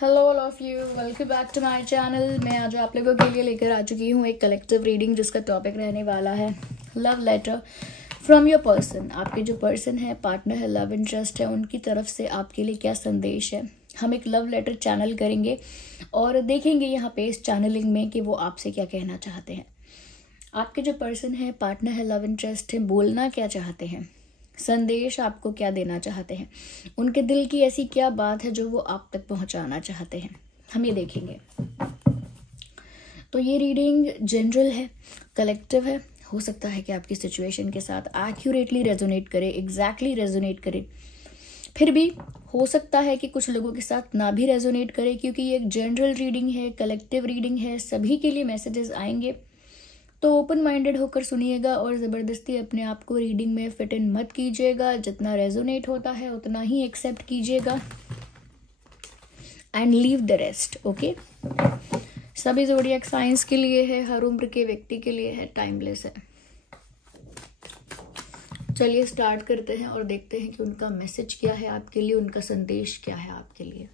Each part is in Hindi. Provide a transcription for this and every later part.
Hello all of you, welcome back to my channel. मैं आज आप लोगों के लिए लेकर आ चुकी हूँ एक कलेक्टिव रीडिंग जिसका टॉपिक रहने वाला है love letter from your person. आपके जो पर्सन है, पार्टनर है, लव इंटरेस्ट है, उनकी तरफ से आपके लिए क्या संदेश है। हम एक लव लेटर चैनल करेंगे और देखेंगे यहाँ पे इस चैनलिंग में कि वो आपसे क्या कहना चाहते हैं। आपके जो पर्सन है, पार्टनर है, लव इंटरेस्ट है, बोलना क्या चाहते हैं, संदेश आपको क्या देना चाहते हैं, उनके दिल की ऐसी क्या बात है जो वो आप तक पहुंचाना चाहते हैं, हम ये देखेंगे। तो ये रीडिंग जनरल है, कलेक्टिव है। हो सकता है कि आपकी सिचुएशन के साथ एक्यूरेटली रेजोनेट करे, एग्जैक्टली रेजोनेट करे। फिर भी हो सकता है कि कुछ लोगों के साथ ना भी रेजोनेट करे, क्योंकि ये एक जनरल रीडिंग है, कलेक्टिव रीडिंग है, सभी के लिए मैसेजेस आएंगे। तो ओपन माइंडेड होकर सुनिएगा और ज़बरदस्ती अपने आप को रीडिंग में फिट इन मत कीजिएगा। जितना रेजोनेट होता है उतना ही एक्सेप्ट कीजिएगा and leave the rest. Okay, सभी ज़ोडिएक साइंस के लिए है, हर उम्र के व्यक्ति के लिए है, टाइमलेस है। चलिए स्टार्ट करते हैं और देखते हैं कि उनका मैसेज क्या है आपके लिए, उनका संदेश क्या है आपके लिए।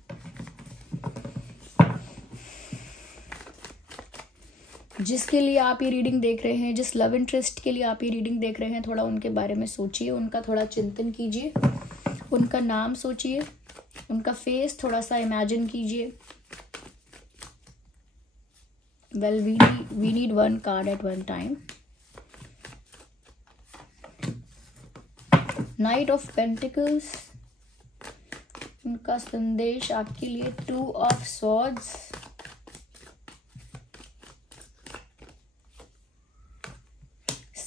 जिसके लिए आप ये रीडिंग देख रहे हैं, जिस लव इंटरेस्ट के लिए आप ये रीडिंग देख रहे हैं, थोड़ा उनके बारे में सोचिए, उनका थोड़ा चिंतन कीजिए, उनका नाम सोचिए, उनका फेस थोड़ा सा इमेजिन कीजिए। Well, we need one card at one time. Knight of pentacles, उनका संदेश आपके लिए। Two of swords,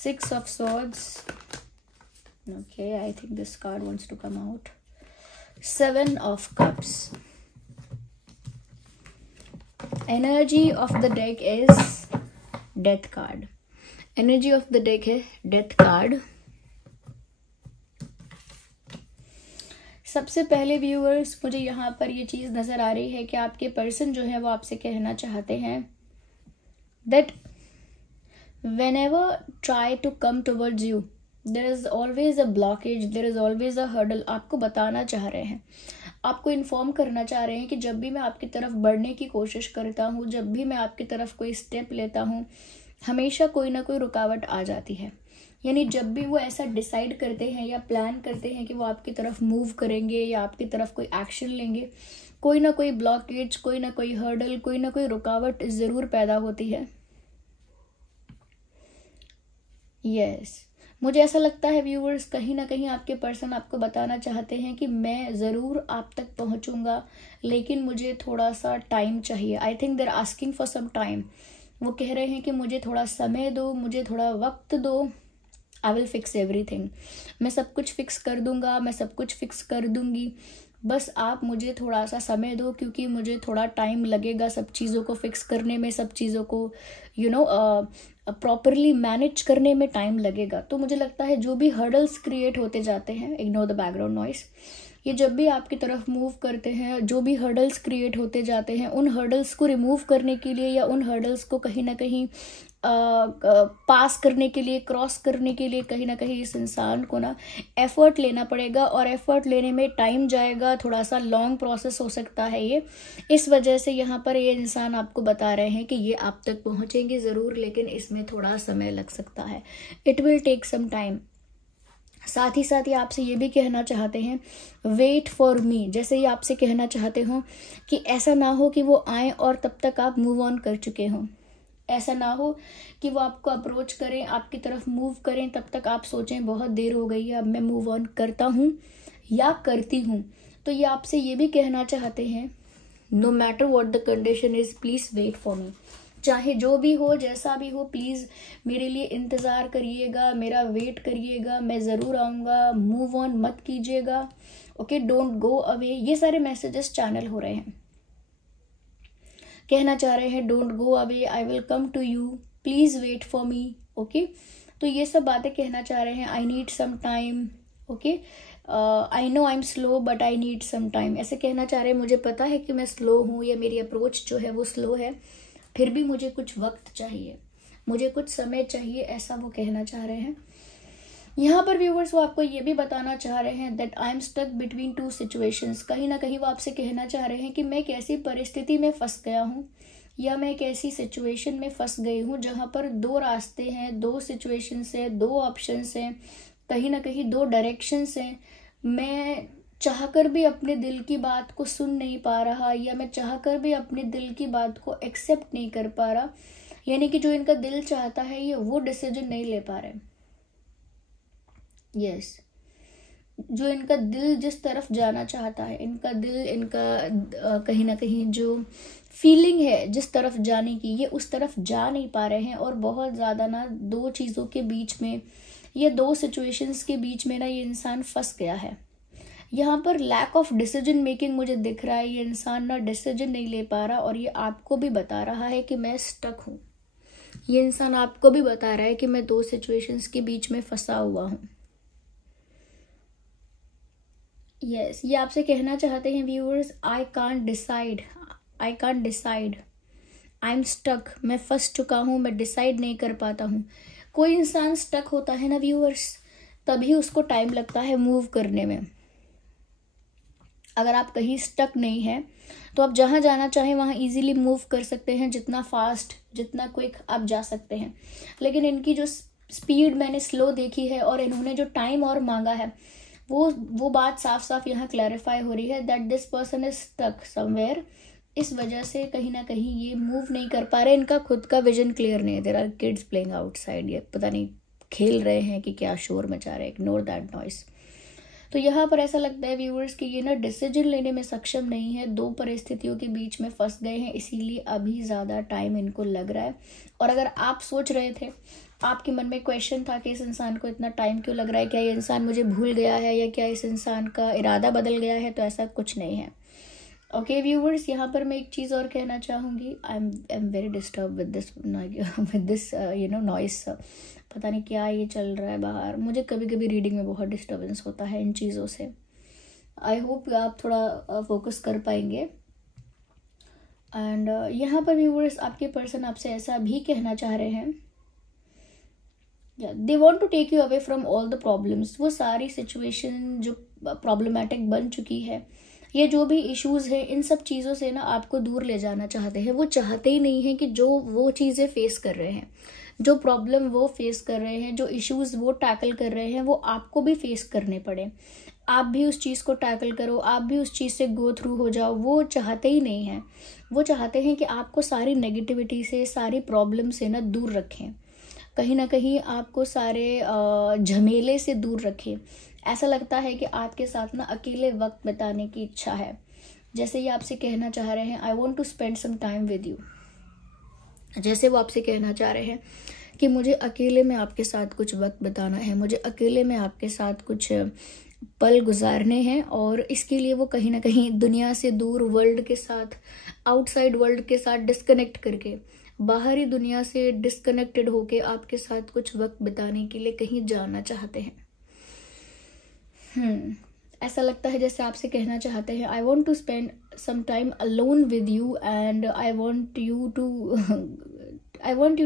Six of Swords. Okay, I think this card wants to come out. Seven of Cups. Energy of the deck is Death card. Energy of the deck है Death card. सबसे पहले व्यूअर्स, मुझे यहाँ पर ये चीज़ नज़र आ रही है कि आपके पर्सन जो है वो आपसे कहना चाहते हैं that whenever try to come towards you, there is always a blockage, there is always a hurdle। आपको बताना चाह रहे हैं, आपको इन्फॉर्म करना चाह रहे हैं कि जब भी मैं आपकी तरफ बढ़ने की कोशिश करता हूँ, जब भी मैं आपकी तरफ कोई स्टेप लेता हूँ, हमेशा कोई ना कोई रुकावट आ जाती है। यानी जब भी वो ऐसा डिसाइड करते हैं या प्लान करते हैं कि वो आपकी तरफ मूव करेंगे या आपकी तरफ कोई एक्शन लेंगे, कोई ना कोई ब्लॉकेज, कोई ना कोई हर्डल, कोई ना कोई रुकावट ज़रूर पैदा होती है। यस, मुझे ऐसा लगता है व्यूअर्स, कहीं ना कहीं आपके पर्सन आपको बताना चाहते हैं कि मैं ज़रूर आप तक पहुंचूंगा, लेकिन मुझे थोड़ा सा टाइम चाहिए। I think they're asking for some time. वो कह रहे हैं कि मुझे थोड़ा समय दो, मुझे थोड़ा वक्त दो। I will fix everything. मैं सब कुछ फिक्स कर दूंगा, मैं सब कुछ फिक्स कर दूंगी, बस आप मुझे थोड़ा सा समय दो, क्योंकि मुझे थोड़ा टाइम लगेगा सब चीज़ों को फिक्स करने में, सब चीज़ों को प्रॉपरली मैनेज करने में टाइम लगेगा। तो मुझे लगता है जो भी हर्डल्स क्रिएट होते जाते हैं, इग्नोर द बैकग्राउंड नॉइस, ये जब भी आपकी तरफ मूव करते हैं, जो भी हर्डल्स क्रिएट होते जाते हैं, उन हर्डल्स को रिमूव करने के लिए या उन हर्डल्स को कहीं ना कहीं पास करने के लिए, क्रॉस करने के लिए कहीं ना कहीं इस इंसान को ना एफर्ट लेना पड़ेगा, और एफर्ट लेने में टाइम जाएगा, थोड़ा सा लॉन्ग प्रोसेस हो सकता है ये। इस वजह से यहाँ पर ये इंसान आपको बता रहे हैं कि ये आप तक पहुँचेंगे ज़रूर, लेकिन इसमें थोड़ा समय लग सकता है। It will take some time. साथ ही साथ ये आपसे ये भी कहना चाहते हैं वेट फॉर मी। जैसे ये आपसे कहना चाहते हो कि ऐसा ना हो कि वो आए और तब तक आप मूव ऑन कर चुके हों। ऐसा ना हो कि वो आपको अप्रोच करें, आपकी तरफ मूव करें, तब तक आप सोचें बहुत देर हो गई है, अब मैं मूव ऑन करता हूँ या करती हूँ। तो ये आपसे ये भी कहना चाहते हैं no matter what the condition is, please wait for me. चाहे जो भी हो, जैसा भी हो, प्लीज़ मेरे लिए इंतज़ार करिएगा, मेरा वेट करिएगा, मैं ज़रूर आऊँगा, मूव ऑन मत कीजिएगा। Okay, don't go away. ये सारे मैसेजेस चैनल हो रहे हैं, कहना चाह रहे हैं don't go away, I will come to you, please wait for me. Okay, तो ये सब बातें कहना चाह रहे हैं। I need some time. Okay, I know I am slow but I need some time. ऐसे कहना चाह रहे हैं, मुझे पता है कि मैं स्लो हूँ या मेरी अप्रोच जो है वो स्लो है, फिर भी मुझे कुछ वक्त चाहिए, मुझे कुछ समय चाहिए, ऐसा वो कहना चाह रहे हैं। यहाँ पर व्यूवर्स वो आपको ये भी बताना चाह रहे हैं that I am stuck between two situations. कहीं ना कहीं वो आपसे कहना चाह रहे हैं कि मैं एक ऐसी परिस्थिति में फंस गया हूँ या मैं एक ऐसी सिचुएशन में फंस गई हूँ जहाँ पर दो रास्ते हैं, दो सिचुएशंस हैं, दो ऑप्शंस हैं, कहीं ना कहीं दो डायरेक्शंस हैं। मैं चाहकर भी अपने दिल की बात को सुन नहीं पा रहा या मैं चाहकर भी अपने दिल की बात को एक्सेप्ट नहीं कर पा रहा, यानी कि जो इनका दिल चाहता है ये वो डिसीजन नहीं ले पा रहे। यस, जो इनका दिल जिस तरफ जाना चाहता है, इनका दिल, इनका कहीं ना कहीं जो फीलिंग है जिस तरफ जाने की, ये उस तरफ जा नहीं पा रहे हैं। और बहुत ज़्यादा ना दो चीज़ों के बीच में, ये दो सिचुएशंस के बीच में ना ये इंसान फंस गया है। यहाँ पर लैक ऑफ डिसीजन मेकिंग मुझे दिख रहा है। ये इंसान ना डिसीजन नहीं ले पा रहा और ये आपको भी बता रहा है कि मैं स्टक हूँ। ये इंसान आपको भी बता रहा है कि मैं दो सिचुएशंस के बीच में फंसा हुआ हूँ। यस, ये आपसे कहना चाहते हैं viewers, I can't decide, I am stuck. मैं फंस चुका हूँ, मैं डिसाइड नहीं कर पाता हूँ। कोई इंसान स्टक होता है ना व्यूअर्स, तभी उसको टाइम लगता है मूव करने में। अगर आप कहीं स्टक नहीं है तो आप जहाँ जाना चाहें वहाँ इजीली मूव कर सकते हैं, जितना फास्ट, जितना क्विक आप जा सकते हैं। लेकिन इनकी जो स्पीड मैंने स्लो देखी है और इन्होंने जो टाइम और मांगा है, वो बात साफ साफ यहाँ क्लैरिफाई हो रही है that this person is stuck somewhere. इस वजह से कहीं ना कहीं ये मूव नहीं कर पा रहे, इनका खुद का विजन क्लियर नहीं है। There are kids playing outside, ये पता नहीं खेल रहे हैं कि क्या शोर मचा रहे हैं, इग्नोर दैट नॉइस। तो यहाँ पर ऐसा लगता है व्यूअर्स कि ये ना डिसीजन लेने में सक्षम नहीं है, दो परिस्थितियों के बीच में फंस गए हैं, इसीलिए अभी ज़्यादा टाइम इनको लग रहा है। और अगर आप सोच रहे थे, आपके मन में क्वेश्चन था कि इस इंसान को इतना टाइम क्यों लग रहा है, क्या ये इंसान मुझे भूल गया है या क्या इस इंसान का इरादा बदल गया है, तो ऐसा कुछ नहीं है। ओके व्यूवर्स, यहाँ पर मैं एक चीज़ और कहना चाहूँगी। I am very disturb with this noise. पता नहीं क्या ये चल रहा है बाहर। मुझे कभी कभी रीडिंग में बहुत डिस्टर्बेंस होता है इन चीज़ों से। आई होप आप थोड़ा फोकस कर पाएंगे। एंड यहाँ पर व्यूवर्स, आपके पर्सन आपसे ऐसा भी कहना चाह रहे हैं, they want to take you away from all the problems. वो सारी सिचुएशन जो प्रॉब्लमैटिक बन चुकी है, ये जो भी इश्यूज़ हैं, इन सब चीज़ों से ना आपको दूर ले जाना चाहते हैं। वो चाहते ही नहीं हैं कि जो वो चीज़ें फेस कर रहे हैं, जो प्रॉब्लम वो फेस कर रहे हैं, जो इश्यूज़ वो टैकल कर रहे हैं, वो आपको भी फेस करने पड़े। आप भी उस चीज़ को टैकल करो, आप भी उस चीज़ से गो थ्रू हो जाओ। वो चाहते ही नहीं हैं। वो चाहते हैं कि आपको सारी नेगेटिविटी से, सारी प्रॉब्लम से ना दूर रखें, कहीं ना कहीं आपको सारे झमेले से दूर रखें। ऐसा लगता है कि आपके साथ ना अकेले वक्त बिताने की इच्छा है। जैसे ये आपसे कहना चाह रहे हैं, I want to spend some time with you. जैसे वो आपसे कहना चाह रहे हैं कि मुझे अकेले में आपके साथ कुछ वक्त बिताना है, मुझे अकेले में आपके साथ कुछ पल गुजारने हैं। और इसके लिए वो कहीं ना कहीं दुनिया से दूर, वर्ल्ड के साथ, आउटसाइड वर्ल्ड के साथ डिस्कनेक्ट करके, बाहरी दुनिया से डिस्कनेक्टेड होके आपके साथ कुछ वक्त बिताने के लिए कहीं जाना चाहते हैं। ऐसा लगता है जैसे आपसे कहना चाहते हैं, I want to spend some time alone with you and I want you to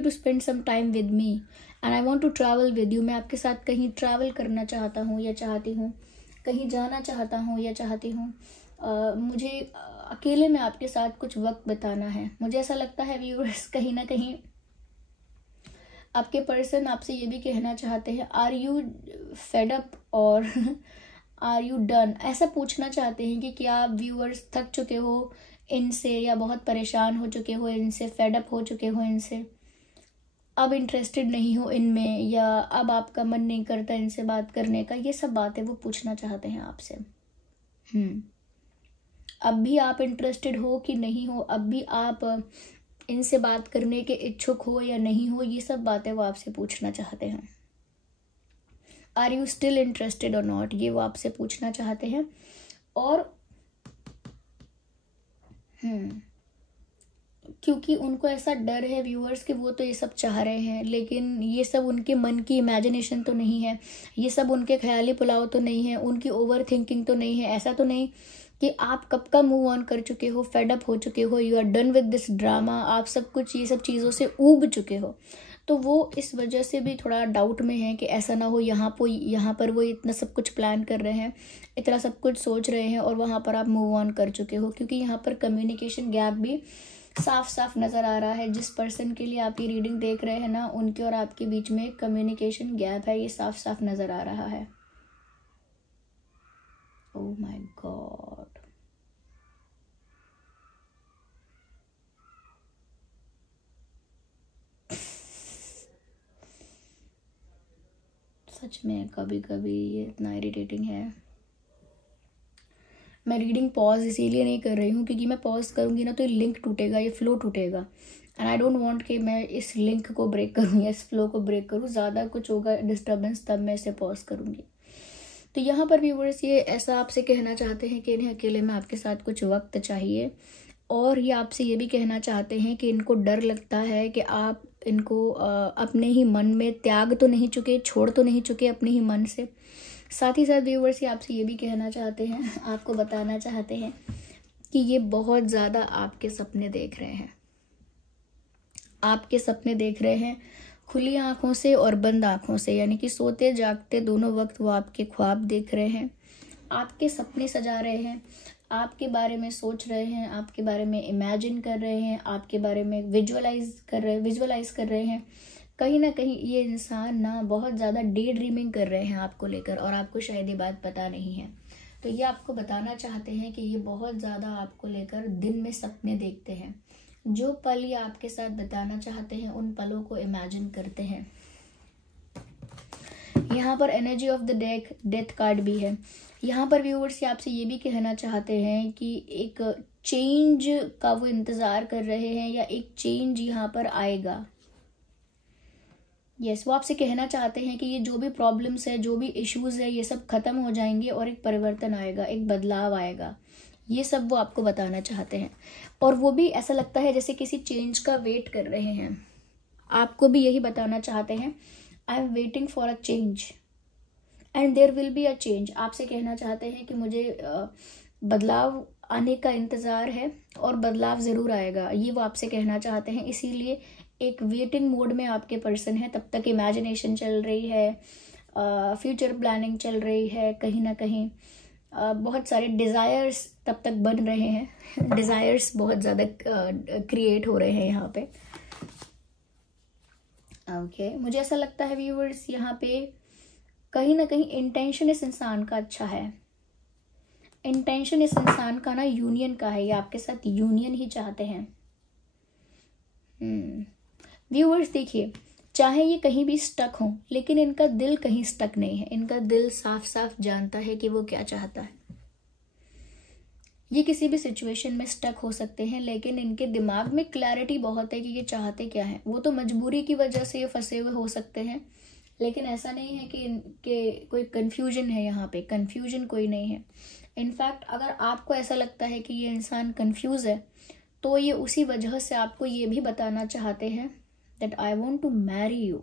spend some time with me and I want to travel with you. मैं आपके साथ कहीं ट्रैवल करना चाहता हूँ या चाहती हूँ, कहीं जाना चाहता हूँ या चाहती हूँ। मुझे अकेले में आपके साथ कुछ वक्त बिताना है। मुझे ऐसा लगता है व्यूअर्स, कहीं ना कहीं आपके पर्सन आपसे ये भी कहना चाहते हैं, आर यू फेड अप और आर यू डन। ऐसा पूछना चाहते हैं कि क्या आप व्यूअर्स थक चुके हो इनसे, या बहुत परेशान हो चुके हो इनसे, फेड अप हो चुके हो इनसे, अब इंटरेस्टेड नहीं हो इनमें, या अब आपका मन नहीं करता इनसे बात करने का। ये सब बातें वो पूछना चाहते हैं आपसे। अब भी आप इंटरेस्टेड हो कि नहीं हो, अब भी आप इनसे बात करने के इच्छुक हो या नहीं हो, ये सब बातें वो आपसे पूछना चाहते हैं। आर यू स्टिल इंटरेस्टेड और नॉट, ये वो आपसे पूछना चाहते हैं। और क्योंकि उनको ऐसा डर है व्यूअर्स कि वो तो ये सब चाह रहे हैं, लेकिन ये सब उनके मन की इमेजिनेशन तो नहीं है, ये सब उनके ख्याली पुलाव तो नहीं है, उनकी ओवर थिंकिंग तो नहीं है। ऐसा तो नहीं कि आप कब का मूव ऑन कर चुके हो, फेड अप हो चुके हो, you are done with this drama, आप सब कुछ ये सब चीज़ों से ऊब चुके हो। तो वो इस वजह से भी थोड़ा डाउट में है कि ऐसा ना हो यहाँ पर वो इतना सब कुछ प्लान कर रहे हैं, इतना सब कुछ सोच रहे हैं और वहाँ पर आप मूव ऑन कर चुके हो, क्योंकि यहाँ पर कम्युनिकेशन गैप भी साफ साफ नज़र आ रहा है। जिस पर्सन के लिए आप ये रीडिंग देख रहे हैं ना, उनके और आपके बीच में कम्युनिकेशन गैप है, ये साफ साफ नज़र आ रहा है। ओह माय गॉड, सच में कभी कभी ये इतना इरिटेटिंग है। मैं रीडिंग पॉज इसीलिए नहीं कर रही हूँ क्योंकि मैं पॉज करूँगी ना तो ये लिंक टूटेगा, ये फ्लो टूटेगा, एंड आई डोंट वांट कि मैं इस लिंक को ब्रेक करूँ या इस फ्लो को ब्रेक करूँ। ज़्यादा कुछ होगा डिस्टर्बेंस, तब मैं इसे पॉज करूँगी। तो यहाँ पर व्यूअर्स ये ऐसा आपसे कहना चाहते हैं कि इन्हें अकेले में आपके साथ कुछ वक्त चाहिए, और ये आपसे ये भी कहना चाहते हैं कि इनको डर लगता है कि आप इनको अपने ही मन में त्याग तो नहीं चुके, छोड़ तो नहीं चुके अपने ही मन से। साथ ही साथ व्यूअर्स ये आपसे ये भी कहना चाहते हैं, आपको बताना चाहते हैं कि ये बहुत ज़्यादा आपके सपने देख रहे हैं, आपके सपने देख रहे हैं खुली आंखों से और बंद आंखों से, यानी कि सोते जागते दोनों वक्त वो आपके ख्वाब देख रहे हैं, आपके सपने सजा रहे हैं, आपके बारे में सोच रहे हैं, आपके बारे में इमेजिन कर रहे हैं, आपके बारे में विजुअलाइज कर रहे हैं। कहीं ना कहीं ये इंसान ना बहुत ज़्यादा डे ड्रीमिंग कर रहे हैं आपको लेकर, और आपको शायद ये बात पता नहीं है। तो ये आपको बताना चाहते हैं कि ये बहुत ज़्यादा आपको लेकर दिन में सपने देखते हैं। जो पल ये आपके साथ बताना चाहते हैं उन पलों को इमेजिन करते हैं। यहाँ पर energy of the death card भी है। यहाँ पर व्यूअर्स ये आपसे ये भी कहना चाहते हैं कि एक चेंज का वो इंतज़ार कर रहे हैं, या एक चेंज यहाँ पर आएगा। यस, वो आपसे कहना चाहते हैं कि ये जो भी प्रॉब्लम्स है, जो भी इश्यूज है, ये सब खत्म हो जाएंगे और एक परिवर्तन आएगा, एक बदलाव आएगा। ये सब वो आपको बताना चाहते हैं, और वो भी ऐसा लगता है जैसे किसी चेंज का वेट कर रहे हैं। आपको भी यही बताना चाहते हैं, I am waiting for a change and there will be a change. आपसे कहना चाहते हैं कि मुझे बदलाव आने का इंतज़ार है और बदलाव ज़रूर आएगा, ये वो आपसे कहना चाहते हैं। इसीलिए एक वेटिंग मोड में आपके पर्सन है। तब तक इमेजिनेशन चल रही है, फ्यूचर प्लानिंग चल रही है, कहीं ना कहीं बहुत सारे डिज़ायर्स तब तक बन रहे हैं। डिज़ायर्स बहुत ज़्यादा क्रिएट हो रहे हैं यहाँ पे। ओके, मुझे ऐसा लगता है व्यूअर्स यहाँ पे कहीं ना कहीं इंटेंशन इस इंसान का अच्छा है। इंटेंशन इस इंसान का ना यूनियन का है, ये आपके साथ यूनियन ही चाहते हैं। व्यूअर्स देखिए, चाहे ये कहीं भी स्टक हो, लेकिन इनका दिल कहीं स्टक नहीं है। इनका दिल साफ साफ जानता है कि वो क्या चाहता है। ये किसी भी सिचुएशन में स्टक हो सकते हैं, लेकिन इनके दिमाग में क्लैरिटी बहुत है कि ये चाहते क्या है। वो तो मजबूरी की वजह से ये फंसे हुए हो सकते हैं, लेकिन ऐसा नहीं है कि इनके कोई कन्फ्यूजन है। यहाँ पे कन्फ्यूजन कोई नहीं है। इनफैक्ट अगर आपको ऐसा लगता है कि ये इंसान कन्फ्यूज है, तो ये उसी वजह से आपको ये भी बताना चाहते हैं that I want to marry you.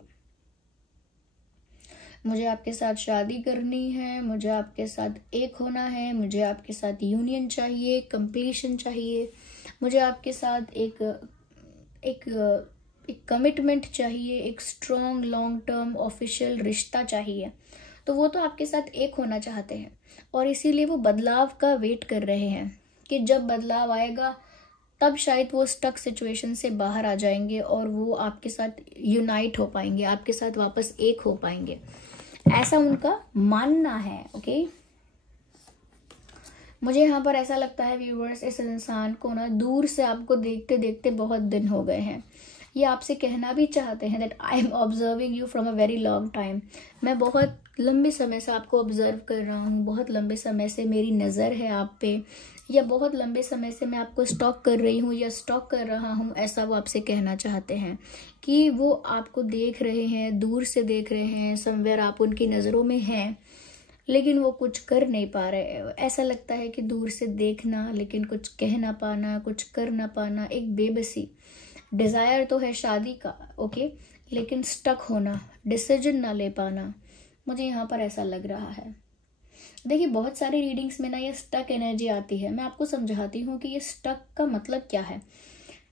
मुझे आपके साथ शादी करनी है, मुझे आपके साथ एक होना है, मुझे आपके साथ यूनियन चाहिए, कंप्लीशन चाहिए, मुझे आपके साथ एक कमिटमेंट चाहिए, एक स्ट्रॉन्ग लॉन्ग टर्म ऑफिशियल रिश्ता चाहिए। तो वो तो आपके साथ एक होना चाहते हैं, और इसीलिए वो बदलाव का वेट कर रहे हैं कि जब बदलाव आएगा तब शायद वो स्टक सिचुएशन से बाहर आ जाएंगे और वो आपके साथ यूनाइट हो पाएंगे, आपके साथ वापस एक हो पाएंगे। ऐसा उनका मानना है। ओके, मुझे यहाँ पर ऐसा लगता है व्यूअर्स, इस इंसान को ना दूर से आपको देखते देखते बहुत दिन हो गए हैं। ये आपसे कहना भी चाहते हैं that I am observing you from a very long time. मैं बहुत लंबे समय से आपको ऑब्जर्व कर रहा हूँ, बहुत लंबे समय से मेरी नज़र है आप पे, या बहुत लंबे समय से मैं आपको स्टॉक कर रही हूँ या स्टॉक कर रहा हूँ। ऐसा वो आपसे कहना चाहते हैं कि वो आपको देख रहे हैं, दूर से देख रहे हैं, समवेयर आप उनकी नज़रों में हैं, लेकिन वो कुछ कर नहीं पा रहे। ऐसा लगता है कि दूर से देखना, लेकिन कुछ कह ना पाना, कुछ कर ना पाना, एक बेबसी। डिज़ायर तो है शादी का, ओके, लेकिन स्टक होना, डिसीजन ना ले पाना, मुझे यहाँ पर ऐसा लग रहा है। देखिए, बहुत सारी रीडिंग्स में ना ये स्टक एनर्जी आती है। मैं आपको समझाती हूँ कि ये स्टक का मतलब क्या है।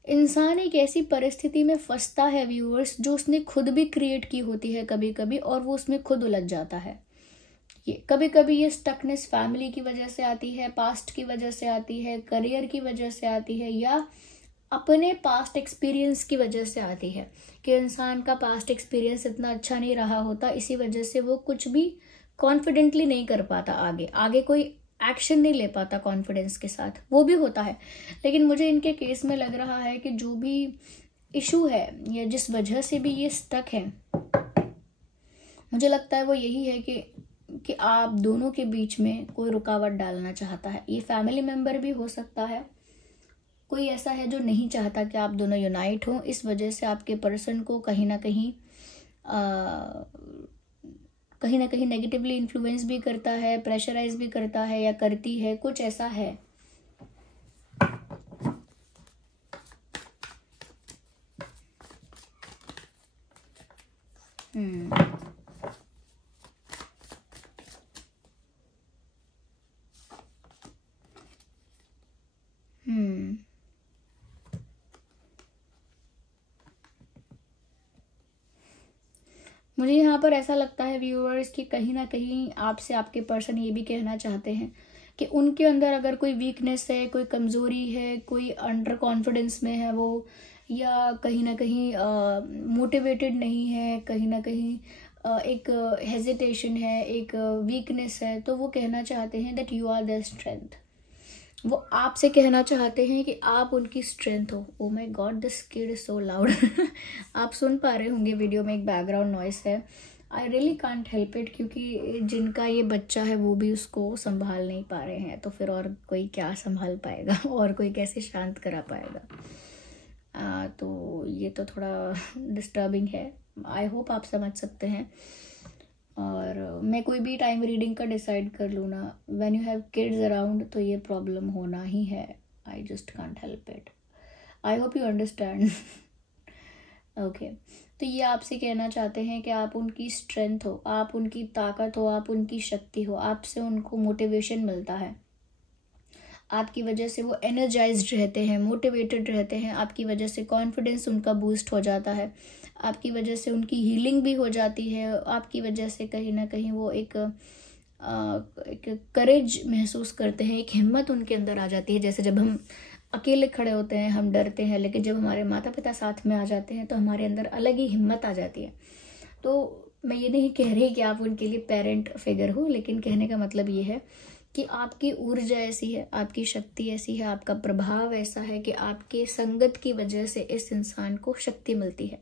इंसान एक ऐसी परिस्थिति में फंसता है व्यूअर्स, जो उसने खुद भी क्रिएट की होती है कभी कभी, और वो उसमें खुद उलझ जाता है। ये कभी कभी ये स्टकनेस फैमिली की वजह से आती है, पास्ट की वजह से आती है, करियर की वजह से आती है, या अपने पास्ट एक्सपीरियंस की वजह से आती है कि इंसान का पास्ट एक्सपीरियंस इतना अच्छा नहीं रहा होता, इसी वजह से वो कुछ भी कॉन्फिडेंटली नहीं कर पाता, आगे कोई एक्शन नहीं ले पाता कॉन्फिडेंस के साथ, वो भी होता है। लेकिन मुझे इनके केस में लग रहा है कि जो भी इशू है या जिस वजह से भी ये स्टक है, मुझे लगता है वो यही है कि आप दोनों के बीच में कोई रुकावट डालना चाहता है। ये फैमिली मेंबर भी हो सकता है, कोई ऐसा है जो नहीं चाहता कि आप दोनों यूनाइट हो, इस वजह से आपके पर्सन को कहीं ना कहीं नेगेटिवली इन्फ्लुएंस भी करता है, प्रेशराइज भी करता है या करती है, कुछ ऐसा है। मुझे यहाँ पर ऐसा लगता है व्यूअर्स कि कहीं ना कहीं आपसे आपके पर्सन ये भी कहना चाहते हैं कि उनके अंदर अगर कोई वीकनेस है, कोई कमज़ोरी है, कोई अंडर कॉन्फिडेंस में है वो, या कहीं ना कहीं मोटिवेटेड नहीं है, कहीं ना कहीं एक हेजिटेशन है, एक वीकनेस है, तो वो कहना चाहते हैं that you are their strength. वो आपसे कहना चाहते हैं कि आप उनकी स्ट्रेंथ हो। Oh my God, this kid is so loud. आप सुन पा रहे होंगे वीडियो में एक बैकग्राउंड नॉइस है। I really can't help it, क्योंकि जिनका ये बच्चा है वो भी उसको संभाल नहीं पा रहे हैं, तो फिर और कोई क्या संभाल पाएगा और कोई कैसे शांत करा पाएगा। तो ये तो थोड़ा डिस्टर्बिंग है। आई होप आप समझ सकते हैं। और मैं कोई भी टाइम रीडिंग का डिसाइड कर लूँ ना, when you have kids around, तो ये प्रॉब्लम होना ही है। I just can't help it. I hope you understand. Okay, तो ये आपसे कहना चाहते हैं कि आप उनकी स्ट्रेंथ हो, आप उनकी ताकत हो, आप उनकी शक्ति हो, आपसे उनको मोटिवेशन मिलता है, आपकी वजह से वो एनर्जाइज्ड रहते हैं, मोटिवेटेड रहते हैं, आपकी वजह से कॉन्फिडेंस उनका बूस्ट हो जाता है, आपकी वजह से उनकी हीलिंग भी हो जाती है, आपकी वजह से कहीं ना कहीं वो एक करेज महसूस करते हैं, एक हिम्मत उनके अंदर आ जाती है। जैसे जब हम अकेले खड़े होते हैं हम डरते हैं, लेकिन जब हमारे माता पिता साथ में आ जाते हैं तो हमारे अंदर अलग ही हिम्मत आ जाती है। तो मैं ये नहीं कह रही कि आप उनके लिए पेरेंट फिगर हो, लेकिन कहने का मतलब ये है कि आपकी ऊर्जा ऐसी है, आपकी शक्ति ऐसी है, आपका प्रभाव ऐसा है कि आपके संगत की वजह से इस इंसान को शक्ति मिलती है।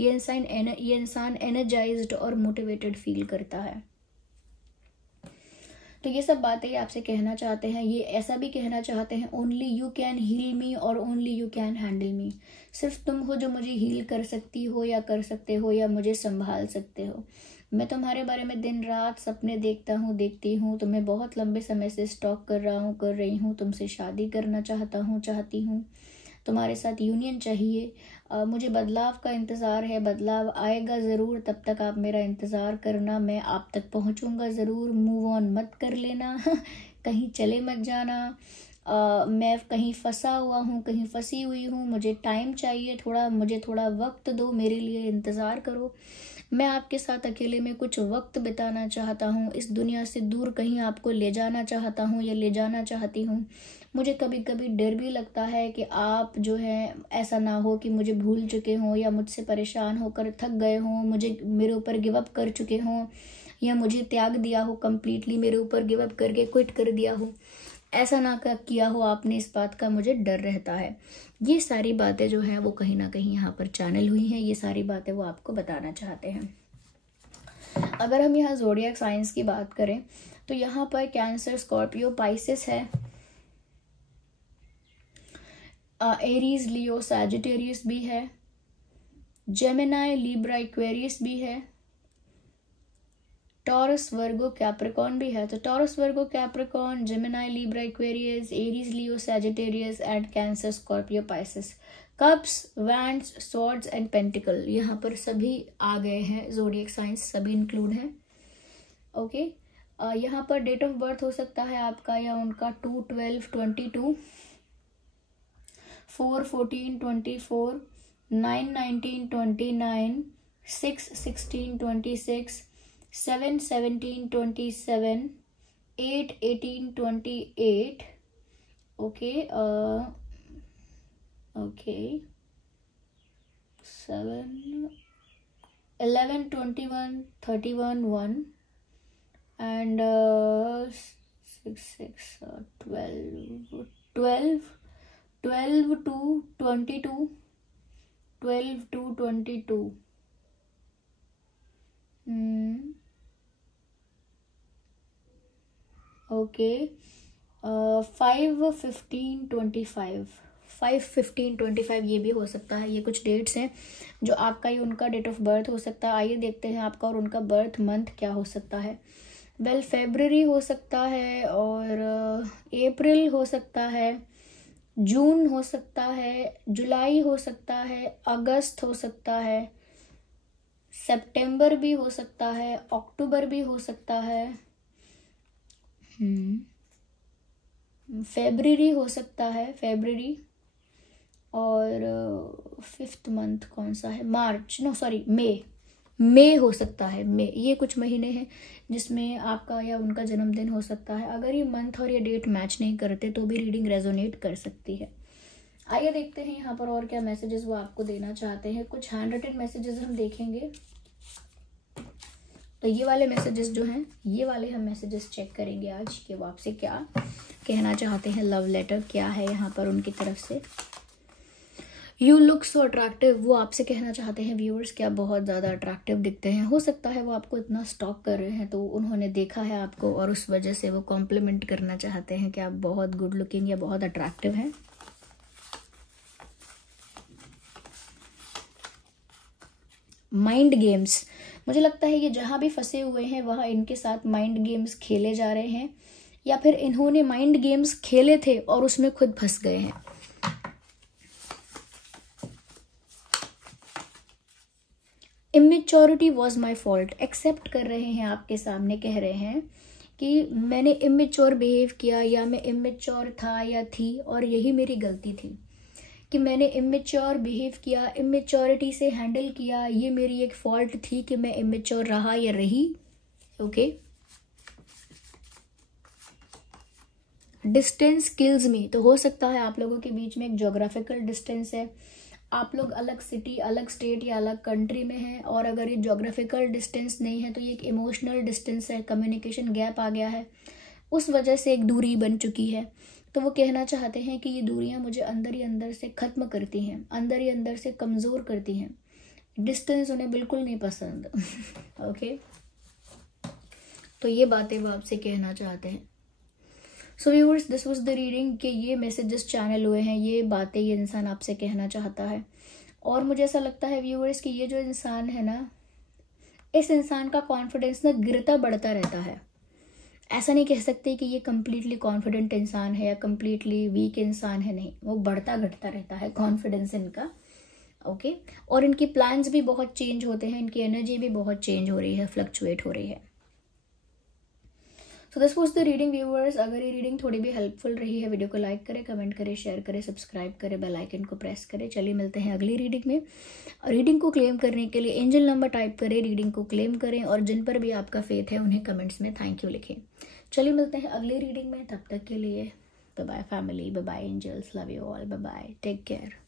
ये इंसान एनर्जाइज्ड और मोटिवेटेड फील करता है। तो ये सब बातें आपसे कहना चाहते हैं। ये ऐसा भी कहना चाहते हैं, only you can heal me और only you can handle me. सिर्फ तुम हो जो मुझे हील कर सकती हो या कर सकते हो या मुझे संभाल सकते हो। मैं तुम्हारे बारे में दिन रात सपने देखती हूँ, तुम्हें बहुत लंबे समय से स्टॉक कर रही हूँ, तुमसे शादी करना चाहती हूँ, तुम्हारे साथ यूनियन चाहिए। मुझे बदलाव का इंतज़ार है, बदलाव आएगा ज़रूर, तब तक आप मेरा इंतज़ार करना, मैं आप तक पहुँचूँगा ज़रूर। मूव ऑन मत कर लेना। कहीं चले मत जाना। मैं कहीं फंसा हुआ हूँ, कहीं फंसी हुई हूँ, मुझे टाइम चाहिए, मुझे थोड़ा वक्त दो, मेरे लिए इंतज़ार करो। मैं आपके साथ अकेले में कुछ वक्त बिताना चाहता हूँ, इस दुनिया से दूर कहीं आपको ले जाना चाहता हूँ या ले जाना चाहती हूँ। मुझे कभी कभी डर भी लगता है कि आप जो है ऐसा ना हो कि मुझे भूल चुके हों या मुझसे परेशान होकर थक गए हों, मुझे मेरे ऊपर गिव अप कर चुके हों या मुझे त्याग दिया हो, कंप्लीटली मेरे ऊपर गिव अप करके क्विट कर दिया हो। ऐसा ना किया हो आपने, इस बात का मुझे डर रहता है। ये सारी बातें जो हैं वो कहीं ना कहीं यहाँ पर चैनल हुई हैं। ये सारी बातें वो आपको बताना चाहते हैं। अगर हम यहाँ ज़ोडिएक साइंस की बात करें तो यहाँ पर कैंसर, स्कॉर्पियो, पाइसेस है, एरीज, लियो, सैजिटेरियस भी है, जेमिनाई, लिब्रा, एक्वेरियस भी है, टॉरस, वर्गो, कैप्रिकॉर्न भी है। तो taurus, Virgo, Capricorn, Gemini, Libra, Aquarius, Aries, Leo, Sagittarius and cancer, Scorpio, Pisces. Cups, wands, swords and pentacle, यहाँ पर सभी आ गए हैं, ज़ोडिएक साइंस सभी इंक्लूड हैं। ओके, यहाँ पर डेट ऑफ बर्थ हो सकता है आपका या उनका 2/12/22, 4 14 24, 9 19 29, 6 16 26, 7 17 27, 8 18 28. Okay, 7 11 21 31 1, and 6 6 12 to 22, 12 to 22. Okay, 5 15 25, 5 15 25 ये भी हो सकता है। ये कुछ डेट्स हैं जो आपका ही उनका डेट ऑफ बर्थ हो सकता है। आइए देखते हैं आपका और उनका बर्थ मंथ क्या हो सकता है। वेल, फेब्रुअरी हो सकता है, और अप्रैल हो सकता है, जून हो सकता है, जुलाई हो सकता है, अगस्त हो सकता है, सितंबर भी हो सकता है, अक्टूबर भी हो सकता है, फेब्रुअरी हो सकता है, फेब्रुअरी, और 5th मंथ कौन सा है, मार्च, नो सॉरी, मई हो सकता है, मई। ये कुछ महीने हैं जिसमें आपका या उनका जन्मदिन हो सकता है। अगर ये मंथ और ये डेट मैच नहीं करते तो भी रीडिंग रेजोनेट कर सकती है। आइए देखते हैं यहाँ पर और क्या मैसेजेस वो आपको देना चाहते हैं। कुछ हैंड रिटन मैसेजेस हम देखेंगे। तो ये वाले मैसेजेस जो हैं, ये वाले हम मैसेजेस चेक करेंगे आज कि वो आपसे क्या कहना चाहते हैं। लव लेटर क्या है यहाँ पर उनकी तरफ से। यू लुक सो अट्रैक्टिव, वो आपसे कहना चाहते हैं व्यूअर्स कि आप बहुत ज़्यादा अट्रैक्टिव दिखते हैं। हो सकता है वो आपको इतना स्टॉक कर रहे हैं तो उन्होंने देखा है आपको और उस वजह से वो कॉम्प्लीमेंट करना चाहते हैं कि आप बहुत गुड लुकिंग या बहुत अट्रैक्टिव हैं। माइंड गेम्स, मुझे लगता है ये जहाँ भी फंसे हुए हैं वहाँ इनके साथ माइंड गेम्स खेले जा रहे हैं, या फिर इन्होंने माइंड गेम्स खेले थे और उसमें खुद फंस गए हैं। Immaturity was my fault, accept कर रहे हैं, आपके सामने कह रहे हैं कि मैंने इमेच्योर बिहेव किया या मैं इमेच्योर था या थी और यही मेरी गलती थी कि मैंने इमेच्योर बिहेव किया, इमेच्योरिटी से हैंडल किया, ये मेरी एक फॉल्ट थी कि मैं इमेच्योर रहा या रही। ओके, डिस्टेंस किल्स मी, तो हो सकता है आप लोगों के बीच में एक ज्योग्राफिकल डिस्टेंस है। आप लोग अलग सिटी, अलग स्टेट या अलग कंट्री में हैं, और अगर ये ज्योग्राफिकल डिस्टेंस नहीं है तो ये एक इमोशनल डिस्टेंस है, कम्युनिकेशन गैप आ गया है, उस वजह से एक दूरी बन चुकी है। तो वो कहना चाहते हैं कि ये दूरियां मुझे अंदर ही अंदर से ख़त्म करती हैं, अंदर ही अंदर से कमज़ोर करती हैं। डिस्टेंस उन्हें बिल्कुल नहीं पसंद। ओके, तो ये बातें वो आपसे कहना चाहते हैं। So viewers, this was the reading कि ये मैसेजेस चैनल हुए हैं, ये बातें ये इंसान आपसे कहना चाहता है। और मुझे ऐसा लगता है व्यूअर्स कि ये जो इंसान है ना, इस इंसान का कॉन्फिडेंस ना गिरता बढ़ता रहता है। ऐसा नहीं कह सकते कि ये कम्प्लीटली कॉन्फिडेंट इंसान है या कम्प्लीटली वीक इंसान है, नहीं, वो बढ़ता घटता रहता है कॉन्फिडेंस इनका। ओके, और इनकी प्लान्स भी बहुत चेंज होते हैं, इनकी एनर्जी भी बहुत चेंज हो रही है, फ्लक्चुएट हो रही है। So this was the reading viewers. अगर ये रीडिंग थोड़ी भी हेल्पफुल रही है, वीडियो को लाइक करें, कमेंट करें, शेयर करें, सब्सक्राइब करें, बेल आइकन को प्रेस करें। चलिए मिलते हैं अगली रीडिंग में। रीडिंग को क्लेम करने के लिए एंजल नंबर टाइप करें, रीडिंग को क्लेम करें, और जिन पर भी आपका फेथ है उन्हें कमेंट्स में थैंक यू लिखें। चलिए मिलते हैं अगली रीडिंग में, तब तक के लिए bye bye family, bye bye angels, love you all, bye bye, take care.